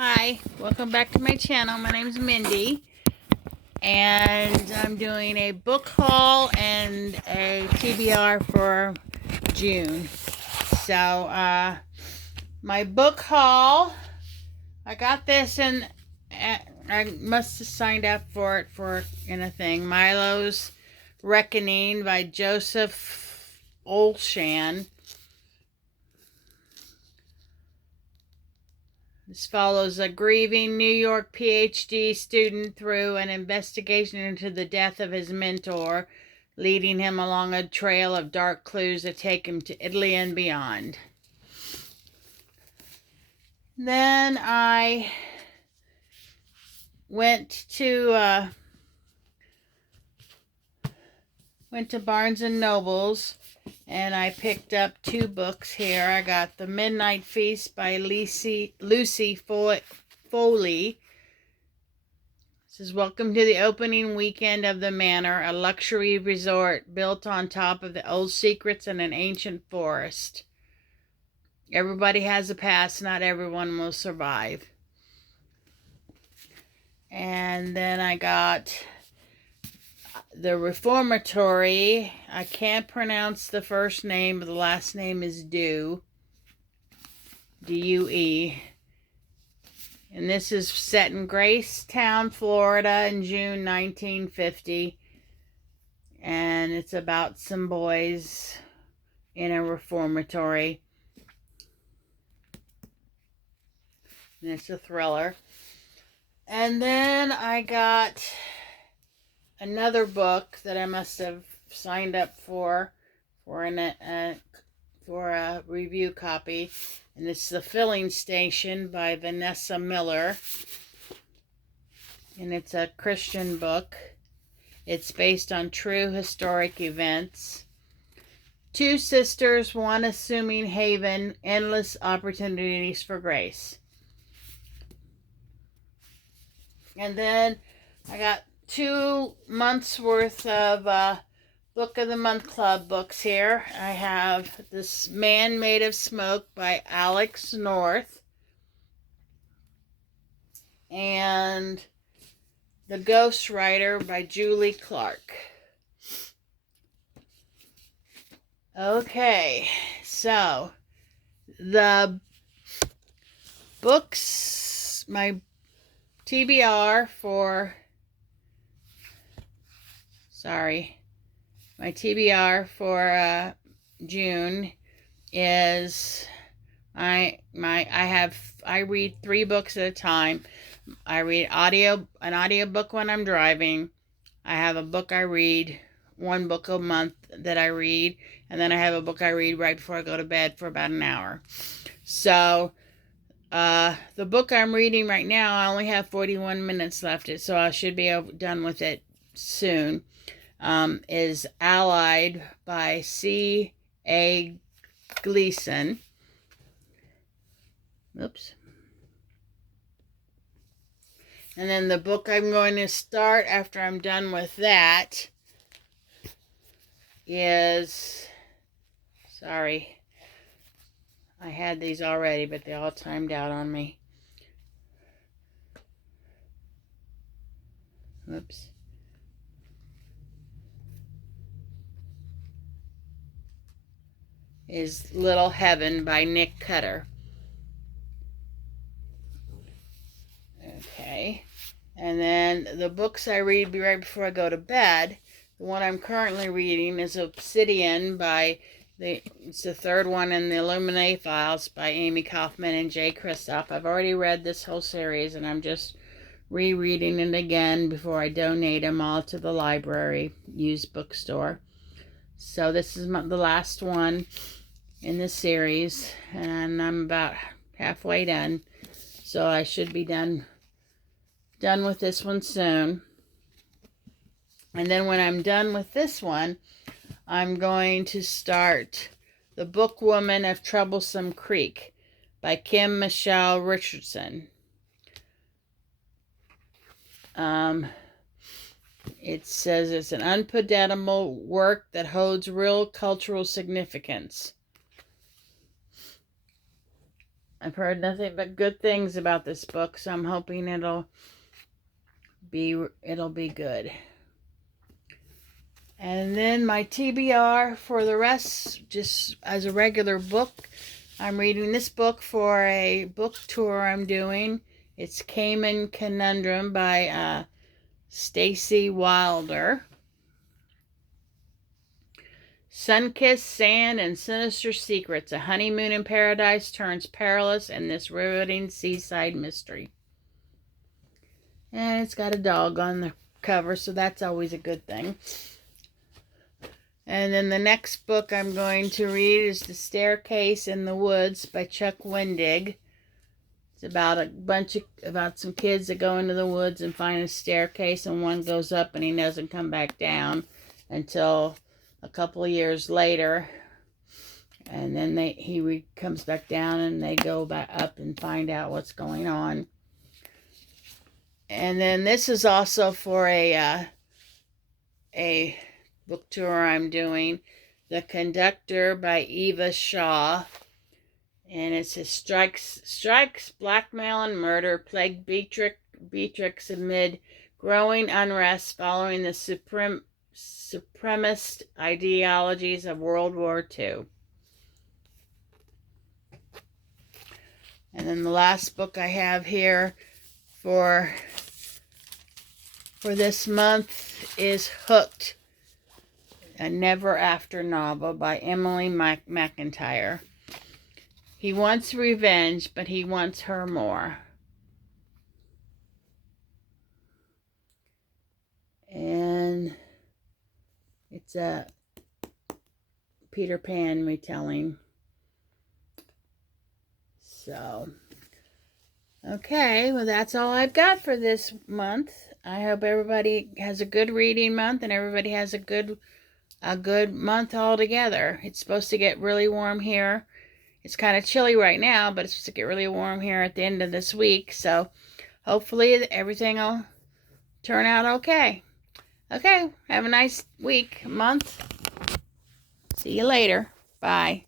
Hi, welcome back to my channel. My name's Mindy, and I'm doing a book haul and a TBR for June. So, my book haul, I got this I must have signed up for it in a thing. Milo's Reckoning by Joseph Olshan. This follows a grieving New York PhD student through an investigation into the death of his mentor, leading him along a trail of dark clues that take him to Italy and beyond. Then I went to Barnes and Nobles, and I picked up two books here. I got The Midnight Feast by Lucy Foley. This is welcome to the opening weekend of the Manor, a luxury resort built on top of the old secrets in an ancient forest. Everybody has a past, not everyone will survive. And then I got The Reformatory. I can't pronounce the first name, but the last name is Due. D-U-E. And this is set in Gracetown, Florida in June 1950. And it's about some boys in a reformatory. And it's a thriller. And then I got another book that I must have signed up for a review copy, and it's The Filling Station by Vanessa Miller, and it's a Christian book. It's based on true historic events. Two sisters, one assuming haven, endless opportunities for grace. And then I got 2 months worth of Book of the Month Club books here. I have This Man Made of Smoke by Alex North, and The Ghost Writer by Julie Clark. Okay, so the books, my TBR for June is I read 3 books at a time. I read an audiobook when I'm driving. I have a book I read, 1 book a month that I read, and then I have a book I read right before I go to bed for about an hour. So the book I'm reading right now, I only have 41 minutes left, so I should be done with it soon. Is Allied by C.A. Gleason. Oops. And then the book I'm going to start after I'm done with that is, sorry, I had these already, but they all timed out on me. Whoops. Is Little Heaven by Nick Cutter. Okay. And then the books I read right before I go to bed, the one I'm currently reading is Obsidian it's the 3rd one in the Illuminae Files by Amy Kaufman and Jay Kristoff. I've already read this whole series, and I'm just rereading it again before I donate them all to the library used bookstore. So this is the last one in this series, and I'm about halfway done, so I should be done with this one soon. And then when I'm done with this one, I'm going to start The Book Woman of Troublesome Creek by Kim Michelle Richardson. It says it's an unpredictable work that holds real cultural significance. I've heard nothing but good things about this book, so I'm hoping it'll be good. And then my TBR for the rest, just as a regular book, I'm reading this book for a book tour I'm doing. It's Cayman Conundrum by Stacy Wilder. Sun-kissed sand and sinister secrets. A honeymoon in paradise turns perilous in this riveting seaside mystery. And it's got a dog on the cover, so that's always a good thing. And then the next book I'm going to read is The Staircase in the Woods by Chuck Wendig. It's about some kids that go into the woods and find a staircase, and one goes up and he doesn't come back down until a couple of years later. And then he comes back down and they go back up and find out what's going on. And then this is also for a book tour I'm doing, The Conductor by Eva Shaw. And it says strikes, blackmail, and murder plagued Beatrix amid growing unrest following the supremacist ideologies of World War II. And then the last book I have here for this month is Hooked, a Never After novel by Emily McIntyre. He wants revenge, but he wants her more. And it's a Peter Pan retelling. So, okay, well, that's all I've got for this month. I hope everybody has a good reading month and everybody has a good month altogether. It's supposed to get really warm here. It's kind of chilly right now, but it's supposed to get really warm here at the end of this week. So hopefully everything will turn out okay. Okay, have a nice week, month. See you later. Bye.